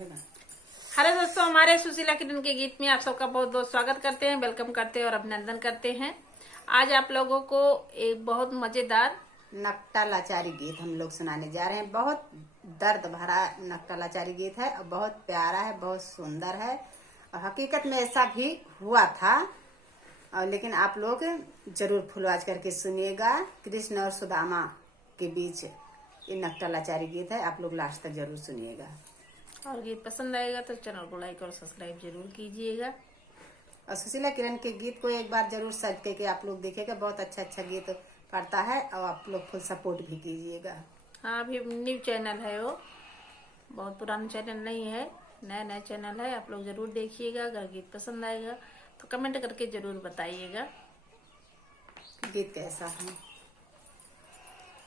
Hello दोस्तों, हमारे सुशीला किरण के गीत में आप सबका बहुत बहुत स्वागत करते हैं, वेलकम करते हैं और अभिनंदन करते हैं। आज आप लोगों को एक बहुत मजेदार नकटा लाचारी गीत हम लोग सुनाने जा रहे हैं। बहुत दर्द भरा नकटा लाचारी गीत है और बहुत प्यारा है, बहुत सुंदर है और हकीकत में ऐसा भी हुआ था। और लेकिन आप लोग जरूर फुलवाज करके सुनिएगा। कृष्ण और सुदामा के बीच ये नकटा लाचारी गीत है, आप लोग लास्ट तक जरूर सुनिएगा। और गीत पसंद आएगा तो चैनल को लाइक और सब्सक्राइब जरूर कीजिएगा। और सुशीला किरण के गीत को एक बार जरूर सर्च करके आप लोग देखेगा, बहुत अच्छा अच्छा गीत पढ़ता है और आप लोग फुल सपोर्ट भी कीजिएगा। हाँ, अभी न्यू चैनल है, वो बहुत पुराना चैनल नहीं है, नया नया चैनल है। आप लोग जरूर देखिएगा। अगर गीत पसंद आएगा तो कमेंट करके जरूर बताइएगा गीत कैसा है।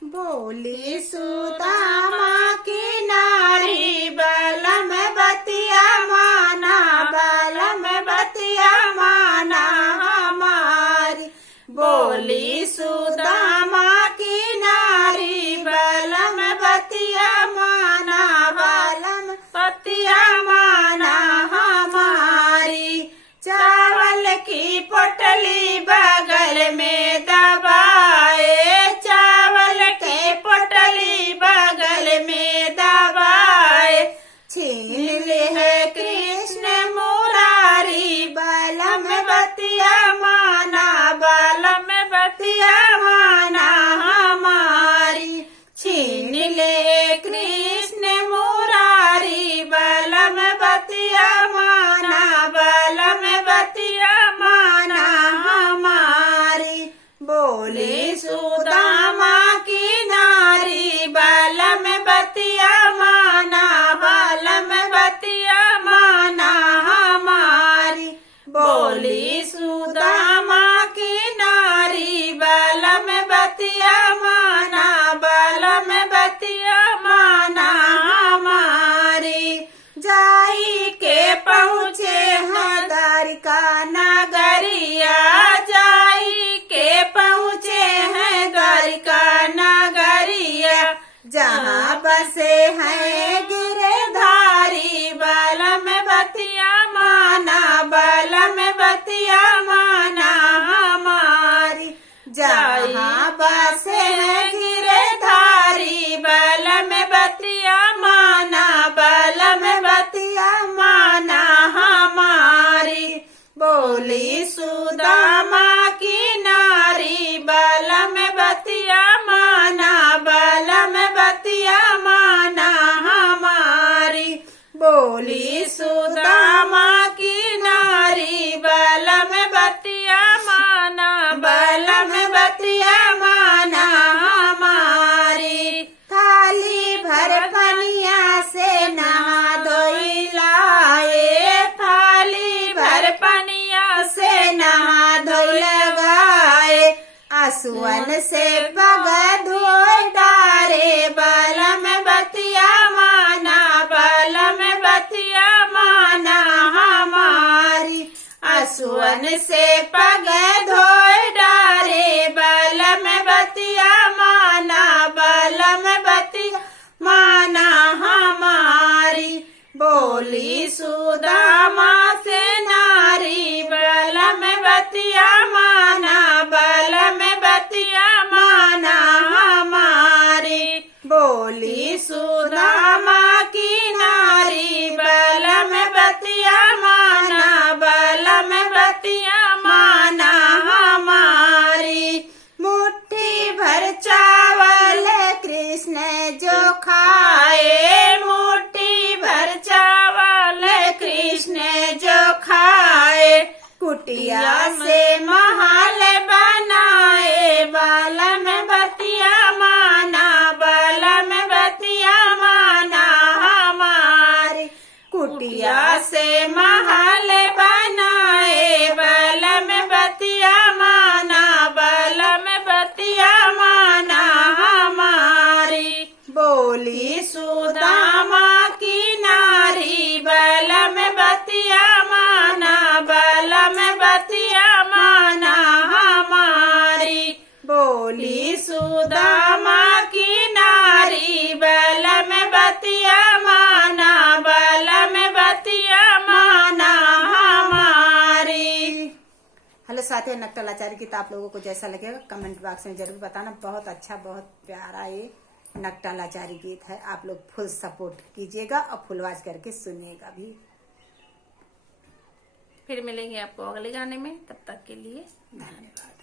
बोली सुदामा की नारी बलम बतिया माना, बलम बतिया माना हमारी। बोली सुदामा की नारी बलम बतिया माना, बलम बतिया माना हमारी। चावल की पोटली बगल में दबाए, बगल में दबाए। छीन ले है कृष्ण मुरारी, बलम बतिया माना, बलम बतिया माना हमारी। छीन ले कृष्ण मुरारी, बलम बतिया माना, बलम बतिया माना हमारी। बोले सुदामा की नारी बलम बतिया माना, बलम बतिया माना हमारी। बोली सुदामा की नारी बलम बतिया माना, बलम बतिया माना हमारी। जाई के पहुँचे हैं द्वारिका नगरिया, जाई के पहुँचे हैं द्वारिका नगरिया। जहाँ बसे हैं गिरधारी, बलम बतिया माना, बलम बतिया माना हमारी। जहाँ बसे हैं गिरधारी, बलम बतिया माना, बलम बतिया माना हमारी। बोली सुदामा की नारी बलम बतिया माना, बलम बतिया माना हमारी। बोली सुदामा की नारी बलम बतिया माना, बलम बतिया माना हमारी। थाली भर पनिया से नहा धोई लाए, थाली भर पनिया से नहा धोई लगाए। आसुअन से पग धोए डारे, बलम बतिया माना, बलम बतिया माना हमारी। आसुअन से पग धोए डारे, बलम बतिया माना, बलम बतिया माना हमारी। बोली सुदामा से नारी बलम बतिया माना, बलम बतिया माना हमारी। बोली सुदामा की नारी बलम बतिया माना, बलम बतिया माना हमारी। मुट्ठी भर चावल कृष्ण जो खाए, मुट्ठी भर चावल कृष्ण जो खाए। कुटिया से महल बनाए, बलम बतिया माना, बलम बतिया माना हमारी। कुटिया से महल बनाए, बलम बतिया माना, बलम बतिया माना हमारी। बोली सुदामा की नारी बलम बतिया माना, बलम बतिया माना हमारी। बोली सुदामा की नारी बलम बतिया माना, बलम हेलो साथियों, नकटलाचारी गीत आप लोगों को जैसा लगेगा कमेंट बॉक्स में जरूर बताना। बहुत अच्छा, बहुत प्यारा ये नकटलाचारी गीत है। आप लोग फुल सपोर्ट कीजिएगा और फुल आवाज करके सुनिएगा भी। फिर मिलेंगे आपको अगले गाने में, तब तक के लिए धन्यवाद।